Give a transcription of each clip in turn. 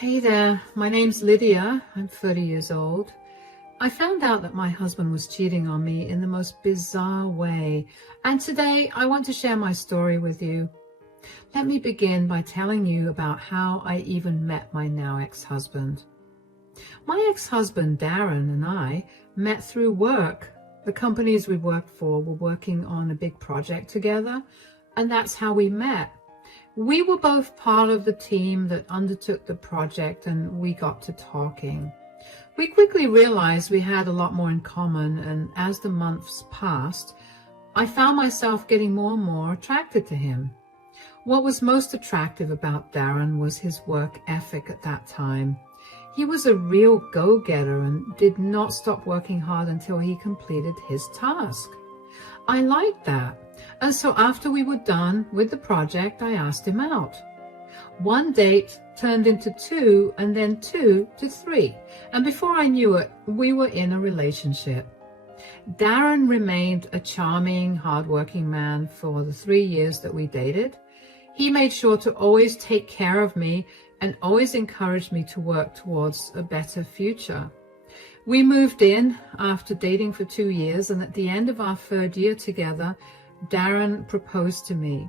Hey there, my name's Lydia. I'm 30 years old. I found out that my husband was cheating on me in the most bizarre way, and today I want to share my story with you. Let me begin by telling you about how I even met my now ex-husband. My ex-husband, Darren, and I met through work. The companies we worked for were working on a big project together, and that's how we met. We were both part of the team that undertook the project, and we got to talking. We quickly realized we had a lot more in common, and as the months passed, I found myself getting more and more attracted to him. What was most attractive about Darren was his work ethic at that time. He was a real go-getter and did not stop working hard until he completed his task. I liked that, and so after we were done with the project, I asked him out. One date turned into two, and then two to three, and before I knew it, we were in a relationship. Darren remained a charming, hardworking man for the 3 years that we dated. He made sure to always take care of me and always encouraged me to work towards a better future. We moved in after dating for 2 years, and at the end of our third year together, Darren proposed to me.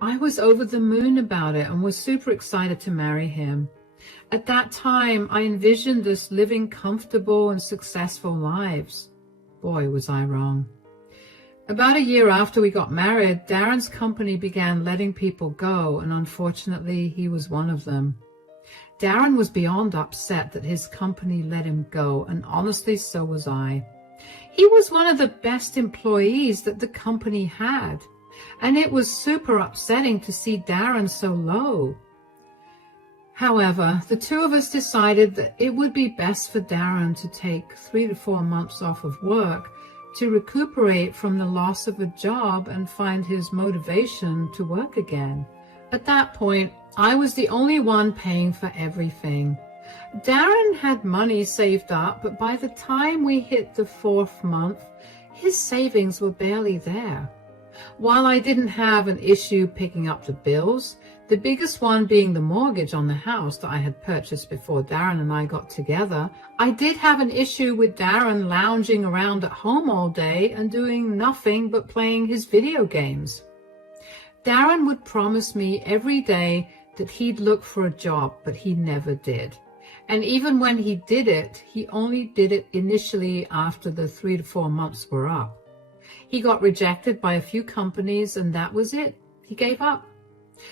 I was over the moon about it and was super excited to marry him. At that time, I envisioned us living comfortable and successful lives. Boy, was I wrong. About a year after we got married, Darren's company began letting people go, and unfortunately, he was one of them. Darren was beyond upset that his company let him go, and honestly, so was I. He was one of the best employees that the company had, and it was super upsetting to see Darren so low. However, the two of us decided that it would be best for Darren to take 3 to 4 months off of work to recuperate from the loss of a job and find his motivation to work again. At that point, I was the only one paying for everything. Darren had money saved up, but by the time we hit the 4th month, his savings were barely there. While I didn't have an issue picking up the bills, the biggest one being the mortgage on the house that I had purchased before Darren and I got together, I did have an issue with Darren lounging around at home all day and doing nothing but playing his video games. Darren would promise me every day that he'd look for a job, but he never did. And even when he did it, he only did it initially after the 3 to 4 months were up. He got rejected by a few companies, and that was it. He gave up.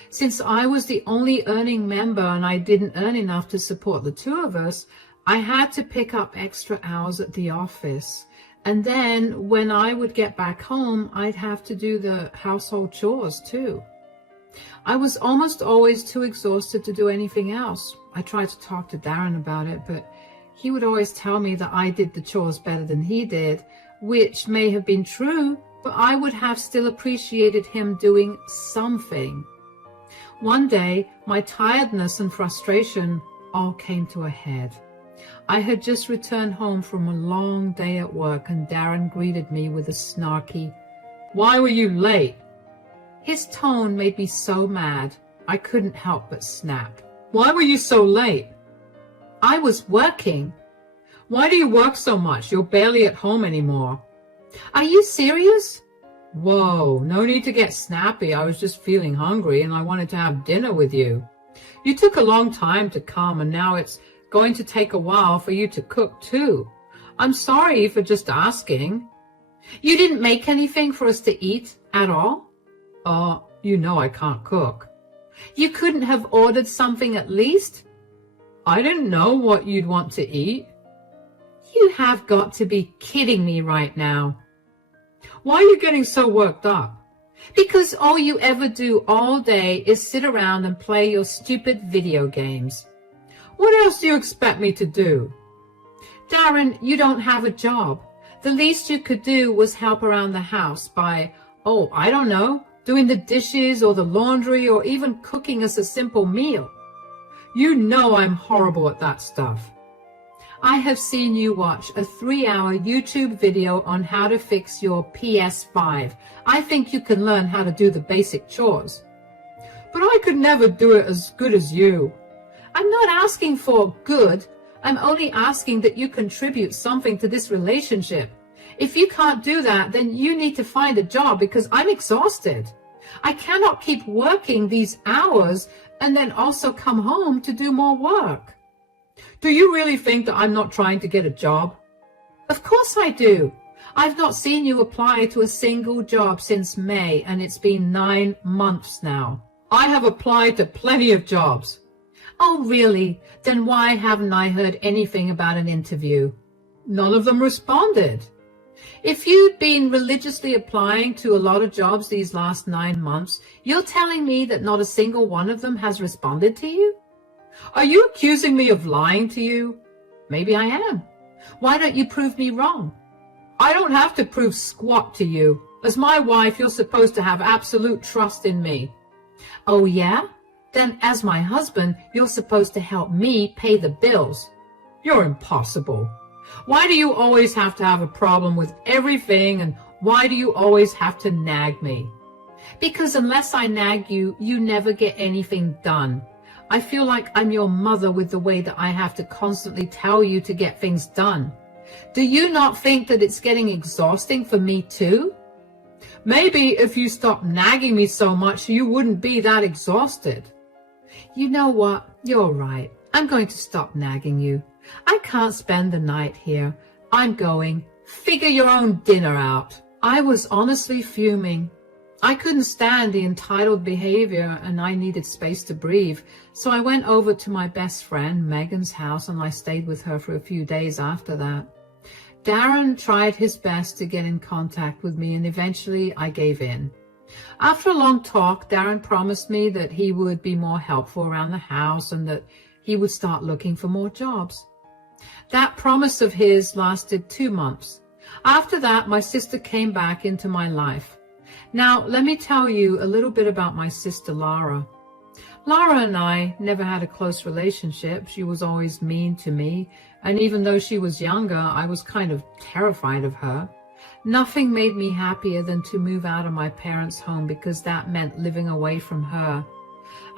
Since I was the only earning member and I didn't earn enough to support the two of us, I had to pick up extra hours at the office. And then when I would get back home, I'd have to do the household chores too. I was almost always too exhausted to do anything else. I tried to talk to Darren about it, but he would always tell me that I did the chores better than he did, which may have been true, but I would have still appreciated him doing something. One day, my tiredness and frustration all came to a head. I had just returned home from a long day at work, and Darren greeted me with a snarky, "Why were you late?" His tone made me so mad, I couldn't help but snap. "Why were you so late?" "I was working." "Why do you work so much? You're barely at home anymore." "Are you serious?" "Whoa, no need to get snappy. I was just feeling hungry and I wanted to have dinner with you. You took a long time to come, and now it's going to take a while for you to cook too. I'm sorry for just asking." "You didn't make anything for us to eat at all?" You know I can't cook." "You couldn't have ordered something at least?" "I didn't know what you'd want to eat." "You have got to be kidding me right now." "Why are you getting so worked up?" "Because all you ever do all day is sit around and play your stupid video games." "What else do you expect me to do?" "Darren, you don't have a job. The least you could do was help around the house by, I don't know, doing the dishes or the laundry or even cooking us a simple meal." "You know I'm horrible at that stuff." "I have seen you watch a 3-hour YouTube video on how to fix your PS5. I think you can learn how to do the basic chores." "But I could never do it as good as you." I'm not asking for good. I'm only asking that you contribute something to this relationship. If you can't do that, then you need to find a job because I'm exhausted. I cannot keep working these hours and then also come home to do more work. Do you really think that I'm not trying to get a job? Of course I do. I've not seen you apply to a single job since May, and it's been 9 months now. I have applied to plenty of jobs. Oh, really? Then why haven't I heard anything about an interview? None of them responded. If you'd been religiously applying to a lot of jobs these last 9 months, you're telling me that not a single one of them has responded to you? Are you accusing me of lying to you? Maybe I am. Why don't you prove me wrong? I don't have to prove squat to you. As my wife, you're supposed to have absolute trust in me. Oh, yeah? Then as my husband, you're supposed to help me pay the bills. You're impossible. Why do you always have to have a problem with everything, and why do you always have to nag me? Because unless I nag you, you never get anything done. I feel like I'm your mother with the way that I have to constantly tell you to get things done. Do you not think that it's getting exhausting for me too? Maybe if you stopped nagging me so much, you wouldn't be that exhausted. You know what? You're right. I'm going to stop nagging you. I can't spend the night here. I'm going. Figure your own dinner out. I was honestly fuming. I couldn't stand the entitled behavior and I needed space to breathe. So I went over to my best friend Megan's house and I stayed with her for a few days after that. Darren tried his best to get in contact with me and eventually I gave in. After a long talk, Darren promised me that he would be more helpful around the house and that he would start looking for more jobs. That promise of his lasted 2 months. After that, my sister came back into my life. Now, let me tell you a little bit about my sister Lara. Lara and I never had a close relationship. She was always mean to me, and even though she was younger, I was kind of terrified of her. Nothing made me happier than to move out of my parents' home because that meant living away from her.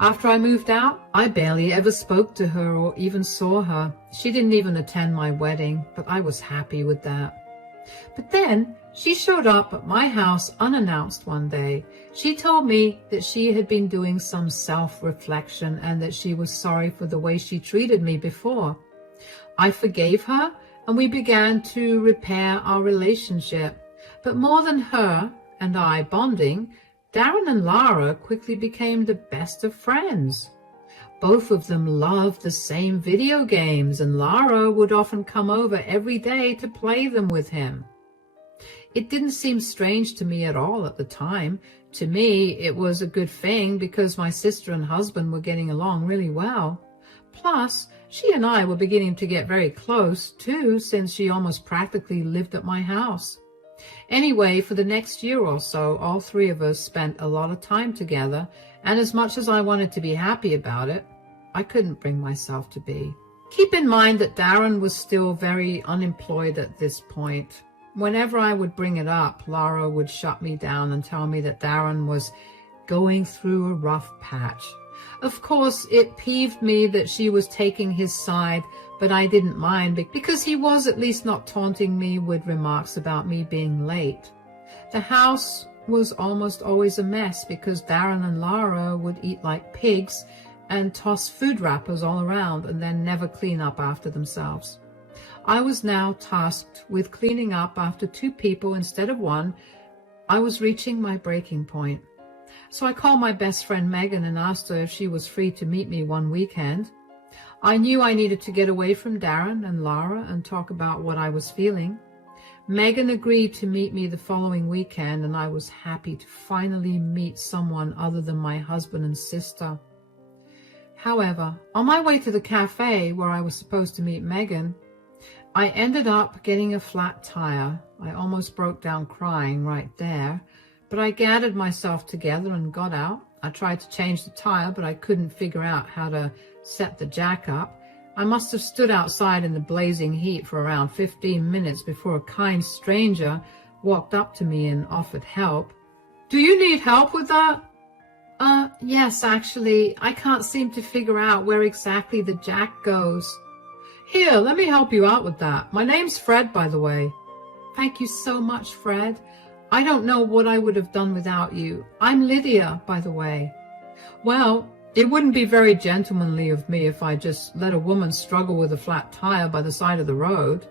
After I moved out, I barely ever spoke to her or even saw her. She didn't even attend my wedding, but I was happy with that. But then she showed up at my house unannounced one day. She told me that she had been doing some self-reflection and that she was sorry for the way she treated me before. I forgave her and we began to repair our relationship. But more than her and I bonding, Darren and Lara quickly became the best of friends. Both of them loved the same video games, and Lara would often come over every day to play them with him. It didn't seem strange to me at all at the time. To me, it was a good thing because my sister and husband were getting along really well. Plus, she and I were beginning to get very close, too, since she almost practically lived at my house. Anyway, for the next year or so, all three of us spent a lot of time together, and as much as I wanted to be happy about it, I couldn't bring myself to be. Keep in mind that Darren was still very unemployed at this point. Whenever I would bring it up, Lara would shut me down and tell me that Darren was going through a rough patch. Of course, it peeved me that she was taking his side, but I didn't mind because he was at least not taunting me with remarks about me being late. The house was almost always a mess because Darren and Lara would eat like pigs and toss food wrappers all around and then never clean up after themselves. I was now tasked with cleaning up after 2 people instead of 1. I was reaching my breaking point. So I called my best friend Megan and asked her if she was free to meet me one weekend. I knew I needed to get away from Darren and Lara and talk about what I was feeling. Megan agreed to meet me the following weekend, and I was happy to finally meet someone other than my husband and sister. However, on my way to the cafe where I was supposed to meet Megan, I ended up getting a flat tire. I almost broke down crying right there, but I gathered myself together and got out. I tried to change the tire, but I couldn't figure out how to set the jack up. I must have stood outside in the blazing heat for around 15 minutes before a kind stranger walked up to me and offered help. "Do you need help with that?" Yes, actually, I can't seem to figure out where exactly the jack goes. Here, let me help you out with that. My name's Fred, by the way. Thank you so much, Fred. I don't know what I would have done without you. I'm Lydia, by the way. Well, it wouldn't be very gentlemanly of me if I just let a woman struggle with a flat tire by the side of the road.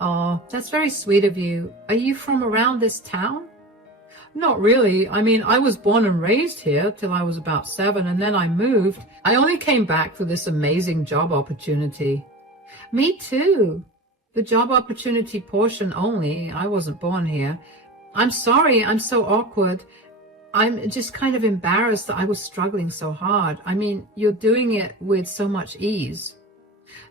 Oh, that's very sweet of you. Are you from around this town? Not really. I mean, I was born and raised here till I was about 7, and then I moved. I only came back for this amazing job opportunity. Me too. The job opportunity portion only. I wasn't born here. I'm sorry, I'm so awkward. I'm just kind of embarrassed that I was struggling so hard. I mean, you're doing it with so much ease.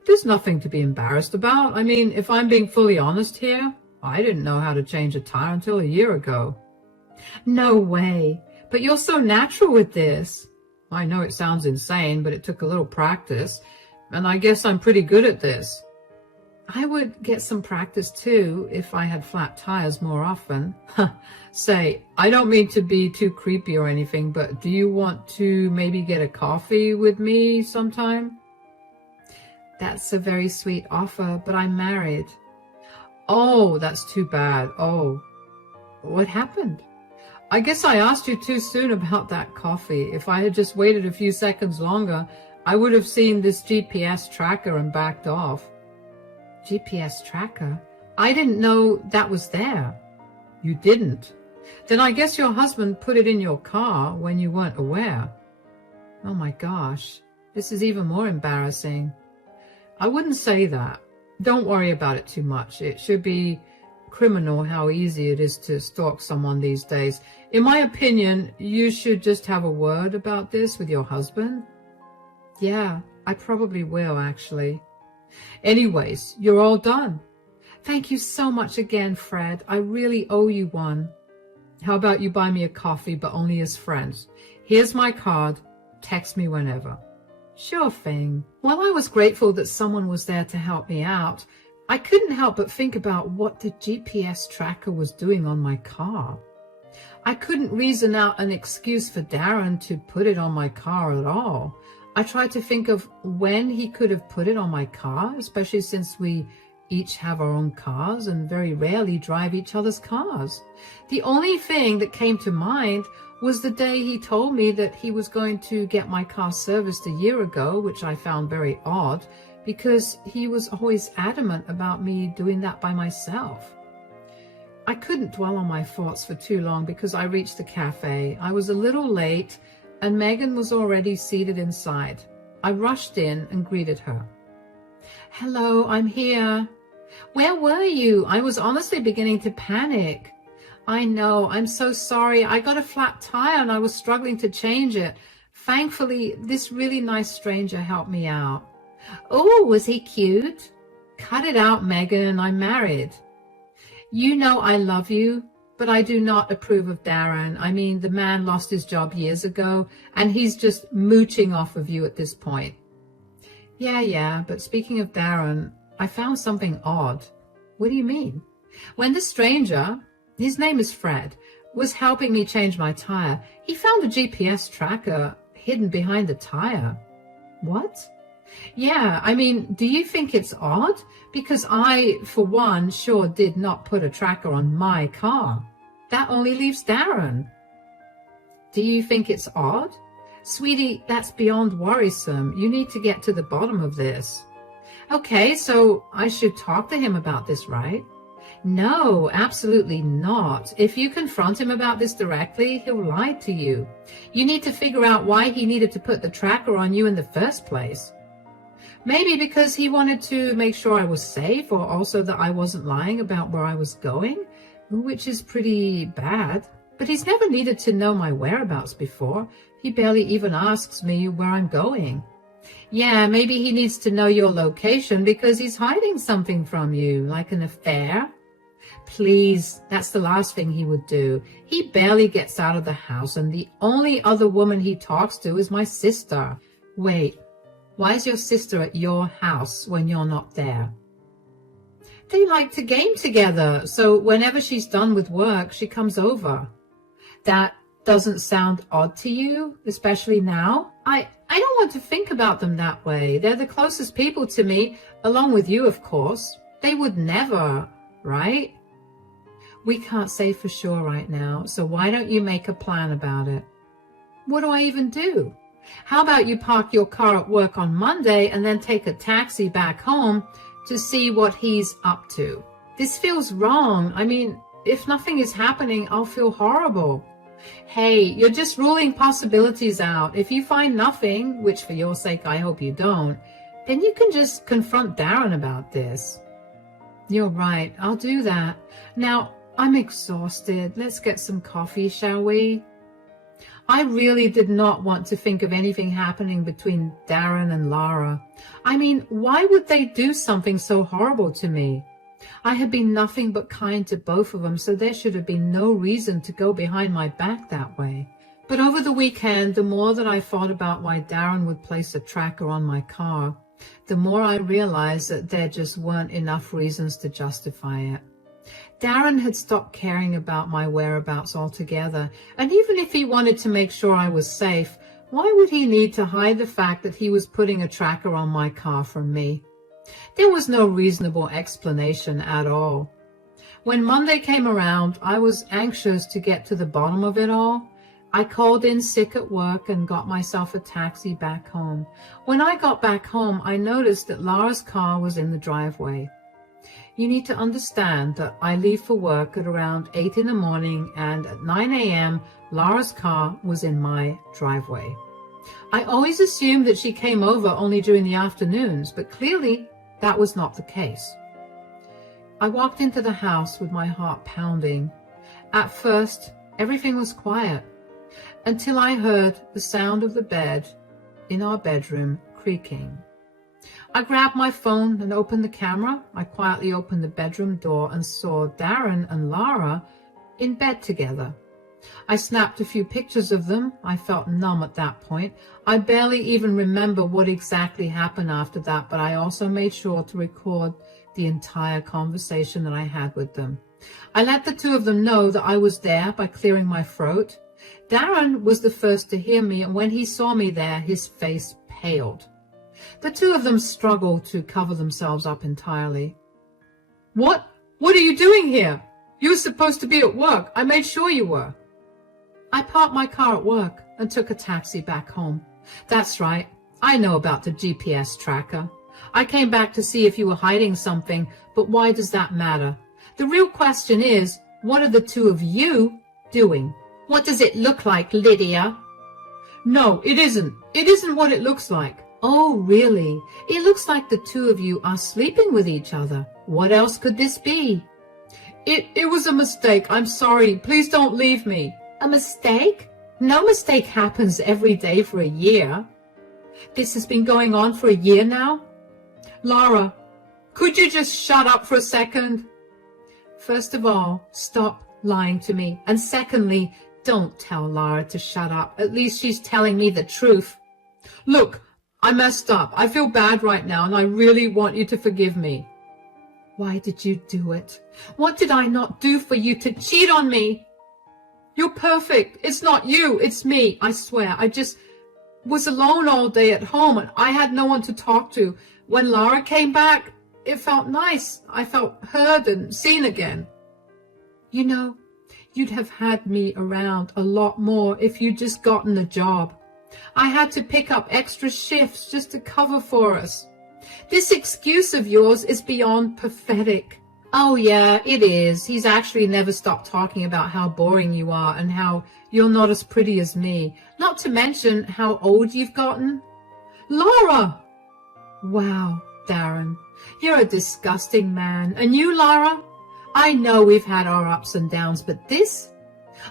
There's nothing to be embarrassed about. I mean, if I'm being fully honest here, I didn't know how to change a tire until a year ago. No way. But you're so natural with this. I know it sounds insane, but it took a little practice, and I guess I'm pretty good at this. I would get some practice too if I had flat tires more often. Say, I don't mean to be too creepy or anything, but do you want to maybe get a coffee with me sometime? That's a very sweet offer, but I'm married. Oh, that's too bad. Oh, what happened? I guess I asked you too soon about that coffee. If I had just waited a few seconds longer, I would have seen this GPS tracker and backed off. GPS tracker? I didn't know that was there. You didn't? Then I guess your husband put it in your car when you weren't aware. Oh my gosh, this is even more embarrassing. I wouldn't say that. Don't worry about it too much. It should be criminal how easy it is to stalk someone these days. In my opinion, you should just have a word about this with your husband. Yeah, I probably will, actually. Anyways, you're all done. Thank you so much again, Fred. I really owe you one. How about you buy me a coffee, but only as friends? Here's my card. Text me whenever. Sure thing. While I was grateful that someone was there to help me out, I couldn't help but think about what the GPS tracker was doing on my car. I couldn't reason out an excuse for Darren to put it on my car at all. I tried to think of when he could have put it on my car, especially since we each have our own cars and very rarely drive each other's cars. The only thing that came to mind was the day he told me that he was going to get my car serviced a year ago, which I found very odd because he was always adamant about me doing that by myself. I couldn't dwell on my thoughts for too long because I reached the cafe. I was a little late and Megan was already seated inside. I rushed in and greeted her. Hello, I'm here. Where were you? I was honestly beginning to panic. I know, I'm so sorry. I got a flat tire and I was struggling to change it. Thankfully, this really nice stranger helped me out. Oh, was he cute? Cut it out, Megan. I'm married. You know I love you, but I do not approve of Darren. I mean, the man lost his job years ago, and he's just mooching off of you at this point. Yeah, but speaking of Darren, I found something odd. What do you mean? When the stranger, his name is Fred, was helping me change my tire, he found a GPS tracker hidden behind the tire. What? Yeah, I mean, do you think it's odd? Because I, for one, sure did not put a tracker on my car. That only leaves Darren. Do you think it's odd? Sweetie, that's beyond worrisome. You need to get to the bottom of this. Okay, so I should talk to him about this, right? No, absolutely not. If you confront him about this directly, he'll lie to you. You need to figure out why he needed to put the tracker on you in the first place. Maybe because he wanted to make sure I was safe, or also that I wasn't lying about where I was going, which is pretty bad. But he's never needed to know my whereabouts before. He barely even asks me where I'm going. Yeah, maybe he needs to know your location because he's hiding something from you, like an affair. Please, that's the last thing he would do. He barely gets out of the house, and the only other woman he talks to is my sister. Wait. Why is your sister at your house when you're not there? They like to game together, so whenever she's done with work, she comes over. That doesn't sound odd to you, especially now? I don't want to think about them that way. They're the closest people to me, along with you, of course. They would never, right? We can't say for sure right now, so why don't you make a plan about it? What do I even do? How about you park your car at work on Monday and then take a taxi back home to see what he's up to? This feels wrong. I mean, if nothing is happening, I'll feel horrible. Hey, you're just ruling possibilities out. If you find nothing, which for your sake I hope you don't, then you can just confront Darren about this. You're right, I'll do that. Now, I'm exhausted. Let's get some coffee, shall we? I really did not want to think of anything happening between Darren and Lara. I mean, why would they do something so horrible to me? I had been nothing but kind to both of them, so there should have been no reason to go behind my back that way. But over the weekend, the more that I thought about why Darren would place a tracker on my car, the more I realized that there just weren't enough reasons to justify it. Darren had stopped caring about my whereabouts altogether, and even if he wanted to make sure I was safe, why would he need to hide the fact that he was putting a tracker on my car from me? There was no reasonable explanation at all. When Monday came around, I was anxious to get to the bottom of it all. I called in sick at work and got myself a taxi back home. When I got back home, I noticed that Lara's car was in the driveway. You need to understand that I leave for work at around 8 in the morning, and at 9 a.m., Lara's car was in my driveway. I always assumed that she came over only during the afternoons, but clearly that was not the case. I walked into the house with my heart pounding. At first, everything was quiet, until I heard the sound of the bed in our bedroom creaking. I grabbed my phone and opened the camera. I quietly opened the bedroom door and saw Darren and Lara in bed together. I snapped a few pictures of them. I felt numb at that point. I barely even remember what exactly happened after that, but I also made sure to record the entire conversation that I had with them. I let the two of them know that I was there by clearing my throat. Darren was the first to hear me, and when he saw me there, his face paled. The two of them struggled to cover themselves up entirely. What are you doing here? You were supposed to be at work. I made sure you were. I parked my car at work and took a taxi back home. That's right. I know about the GPS tracker. I came back to see if you were hiding something, but why does that matter? The real question is, what are the two of you doing? What does it look like, Lydia? No, it isn't. It isn't what it looks like. Oh, really? It looks like the two of you are sleeping with each other. What else could this be? It was a mistake. I'm sorry. Please don't leave me. A mistake? No mistake happens every day for a year. This has been going on for a year now? Lara, could you just shut up for a second? First of all, stop lying to me. And secondly, don't tell Lara to shut up. At least she's telling me the truth. Look, I messed up. I feel bad right now, and I really want you to forgive me. Why did you do it? What did I not do for you to cheat on me? You're perfect. It's not you. It's me. I swear. I just was alone all day at home, and I had no one to talk to. When Lara came back, it felt nice. I felt heard and seen again. You know, you'd have had me around a lot more if you'd just gotten a job. I had to pick up extra shifts just to cover for us. This excuse of yours is beyond pathetic. Oh yeah, it is. He's actually never stopped talking about how boring you are and how you're not as pretty as me. Not to mention how old you've gotten. Lara! Wow, Darren, you're a disgusting man. And you, Lara? I know we've had our ups and downs, but this?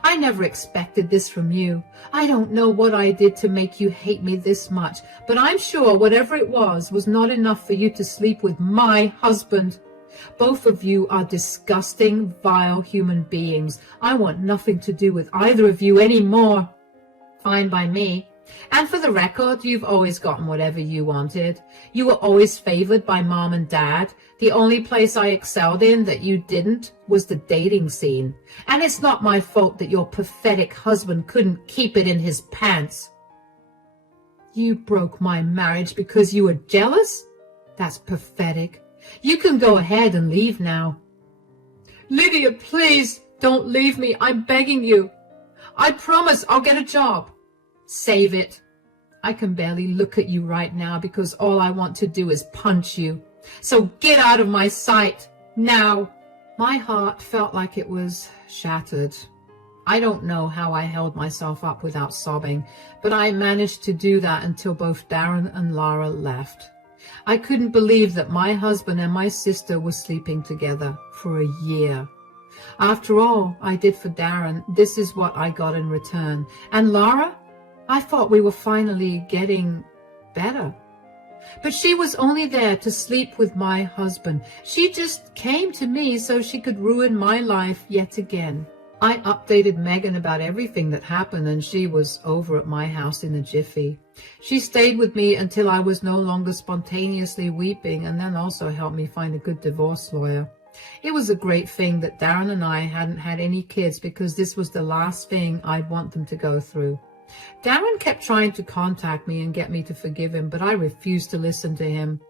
I never expected this from you. I don't know what I did to make you hate me this much, but I'm sure whatever it was not enough for you to sleep with my husband. Both of you are disgusting, vile human beings. I want nothing to do with either of you anymore. Fine by me. And for the record, you've always gotten whatever you wanted. You were always favored by mom and dad. The only place I excelled in that you didn't was the dating scene. And it's not my fault that your pathetic husband couldn't keep it in his pants. You broke my marriage because you were jealous? That's pathetic. You can go ahead and leave now. Lydia, please don't leave me. I'm begging you. I promise I'll get a job. Save it. I can barely look at you right now because all I want to do is punch you. So get out of my sight, now. My heart felt like it was shattered. I don't know how I held myself up without sobbing, but I managed to do that until both Darren and Lara left. I couldn't believe that my husband and my sister were sleeping together for a year. After all I did for Darren, this is what I got in return. And Lara? I thought we were finally getting better. But she was only there to sleep with my husband. She just came to me so she could ruin my life yet again. I updated Megan about everything that happened, and she was over at my house in a jiffy. She stayed with me until I was no longer spontaneously weeping, and then also helped me find a good divorce lawyer. It was a great thing that Darren and I hadn't had any kids, because this was the last thing I'd want them to go through. Darren kept trying to contact me and get me to forgive him, but I refused to listen to him.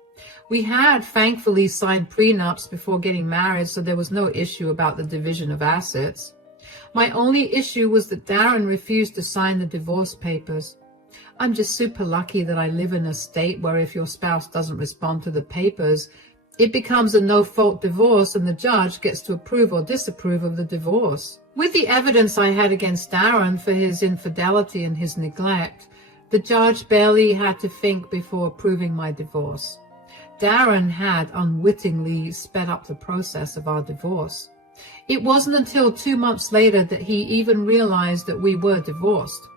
We had thankfully signed prenups before getting married, so there was no issue about the division of assets. My only issue was that Darren refused to sign the divorce papers. I'm just super lucky that I live in a state where if your spouse doesn't respond to the papers, it becomes a no-fault divorce and the judge gets to approve or disapprove of the divorce. With the evidence I had against Darren for his infidelity and his neglect, the judge barely had to think before approving my divorce. Darren had unwittingly sped up the process of our divorce. It wasn't until 2 months later that he even realized that we were divorced.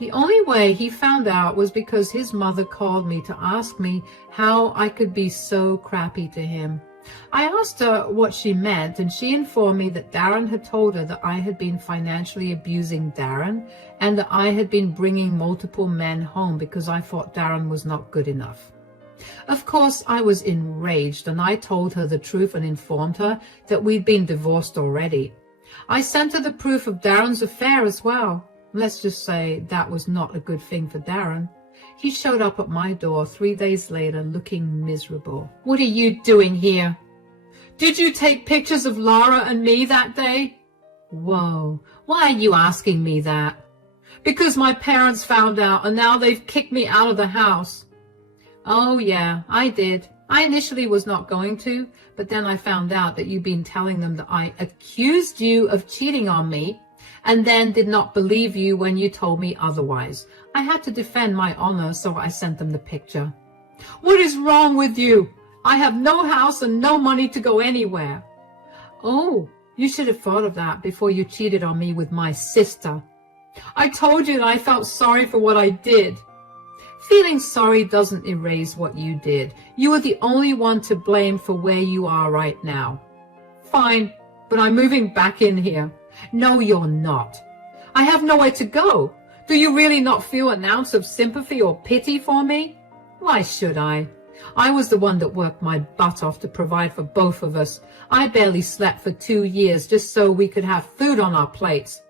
The only way he found out was because his mother called me to ask me how I could be so crappy to him. I asked her what she meant, and she informed me that Darren had told her that I had been financially abusing Darren and that I had been bringing multiple men home because I thought Darren was not good enough. Of course, I was enraged, and I told her the truth and informed her that we'd been divorced already. I sent her the proof of Darren's affair as well. Let's just say that was not a good thing for Darren. He showed up at my door 3 days later looking miserable. What are you doing here? Did you take pictures of Lara and me that day? Whoa, why are you asking me that? Because my parents found out and now they've kicked me out of the house. Oh yeah, I did. I initially was not going to, but then I found out that you'd been telling them that I accused you of cheating on me and then did not believe you when you told me otherwise. I had to defend my honor, so I sent them the picture. What is wrong with you? I have no house and no money to go anywhere. Oh, you should have thought of that before you cheated on me with my sister. I told you that I felt sorry for what I did. Feeling sorry doesn't erase what you did. You are the only one to blame for where you are right now. Fine, but I'm moving back in here. No, you're not. I have nowhere to go. Do you really not feel an ounce of sympathy or pity for me? Why should I? I was the one that worked my butt off to provide for both of us. I barely slept for 2 years just so we could have food on our plates.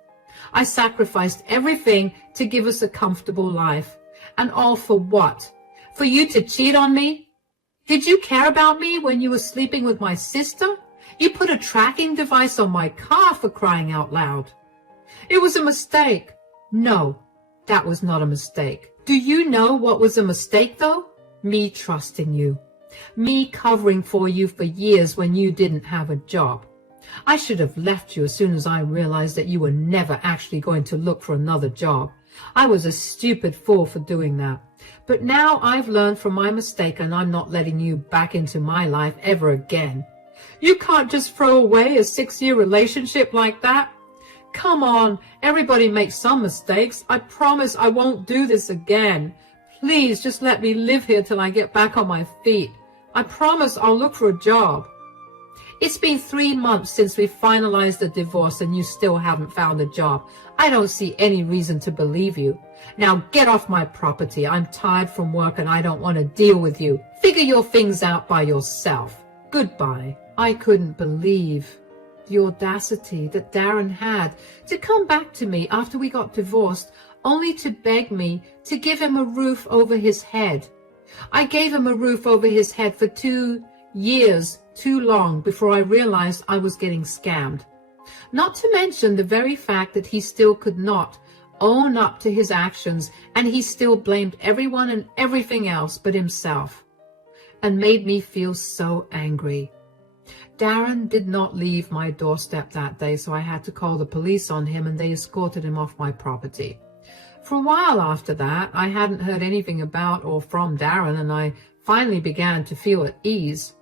I sacrificed everything to give us a comfortable life. And all for what? For you to cheat on me? Did you care about me when you were sleeping with my sister? You put a tracking device on my car, for crying out loud. It was a mistake. No, that was not a mistake. Do you know what was a mistake, though? Me trusting you. Me covering for you for years when you didn't have a job. I should have left you as soon as I realized that you were never actually going to look for another job. I was a stupid fool for doing that. But now I've learned from my mistake, and I'm not letting you back into my life ever again. You can't just throw away a 6-year relationship like that. Come on, everybody makes some mistakes. I promise I won't do this again. Please just let me live here till I get back on my feet. I promise I'll look for a job. It's been 3 months since we finalized the divorce and you still haven't found a job. I don't see any reason to believe you. Now get off my property. I'm tired from work and I don't want to deal with you. Figure your things out by yourself. Goodbye. I couldn't believe the audacity that Darren had to come back to me after we got divorced, only to beg me to give him a roof over his head. I gave him a roof over his head for 2 years too long before I realized I was getting scammed. Not to mention the very fact that he still could not own up to his actions, and he still blamed everyone and everything else but himself, and made me feel so angry. Darren did not leave my doorstep that day, so I had to call the police on him, and they escorted him off my property. For a while after that, I hadn't heard anything about or from Darren, and I finally began to feel at ease.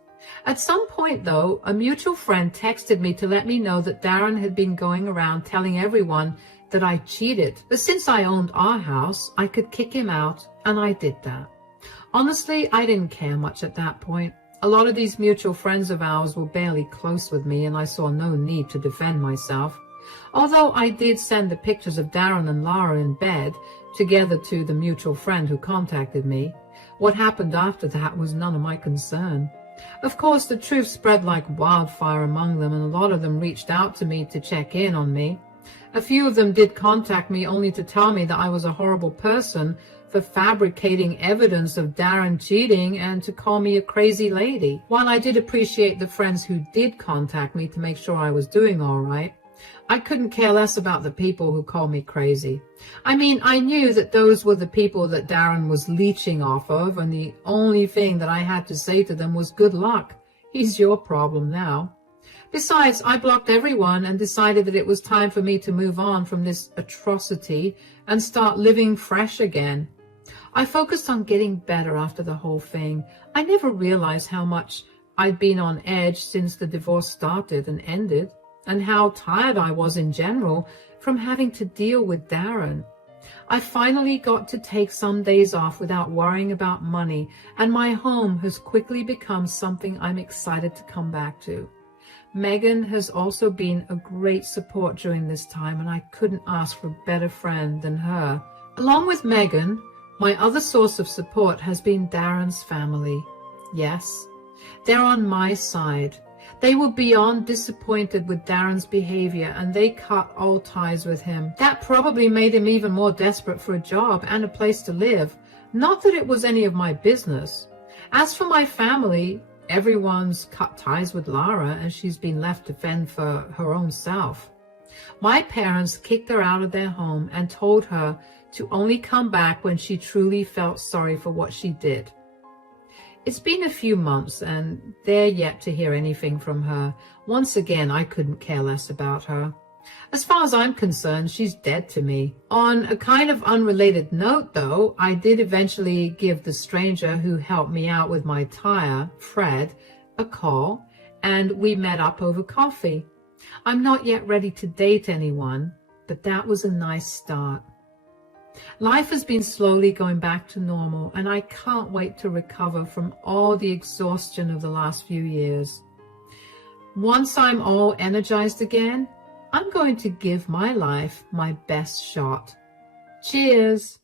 At some point, though, a mutual friend texted me to let me know that Darren had been going around telling everyone that I cheated. But since I owned our house, I could kick him out, and I did that. Honestly, I didn't care much at that point. A lot of these mutual friends of ours were barely close with me, and I saw no need to defend myself. Although I did send the pictures of Darren and Lara in bed together to the mutual friend who contacted me. What happened after that was none of my concern. Of course, the truth spread like wildfire among them, and a lot of them reached out to me to check in on me. A few of them did contact me only to tell me that I was a horrible person for fabricating evidence of Darren cheating and to call me a crazy lady. While I did appreciate the friends who did contact me to make sure I was doing all right, I couldn't care less about the people who called me crazy. I mean, I knew that those were the people that Darren was leeching off of, and the only thing that I had to say to them was good luck. He's your problem now. Besides, I blocked everyone and decided that it was time for me to move on from this atrocity and start living fresh again. I focused on getting better after the whole thing. I never realized how much I'd been on edge since the divorce started and ended, and how tired I was in general from having to deal with Darren. I finally got to take some days off without worrying about money, and my home has quickly become something I'm excited to come back to. Megan has also been a great support during this time, and I couldn't ask for a better friend than her. Along with Megan, my other source of support has been Darren's family. Yes, they're on my side. They were beyond disappointed with Darren's behavior, and they cut all ties with him. That probably made him even more desperate for a job and a place to live. Not that it was any of my business. As for my family, everyone's cut ties with Lara, and she's been left to fend for her own self. My parents kicked her out of their home and told her to only come back when she truly felt sorry for what she did. It's been a few months, and they're yet to hear anything from her. Once again, I couldn't care less about her. As far as I'm concerned, she's dead to me. On a kind of unrelated note, though, I did eventually give the stranger who helped me out with my tire, Fred, a call, and we met up over coffee. I'm not yet ready to date anyone, but that was a nice start. Life has been slowly going back to normal, and I can't wait to recover from all the exhaustion of the last few years. Once I'm all energized again, I'm going to give my life my best shot. Cheers!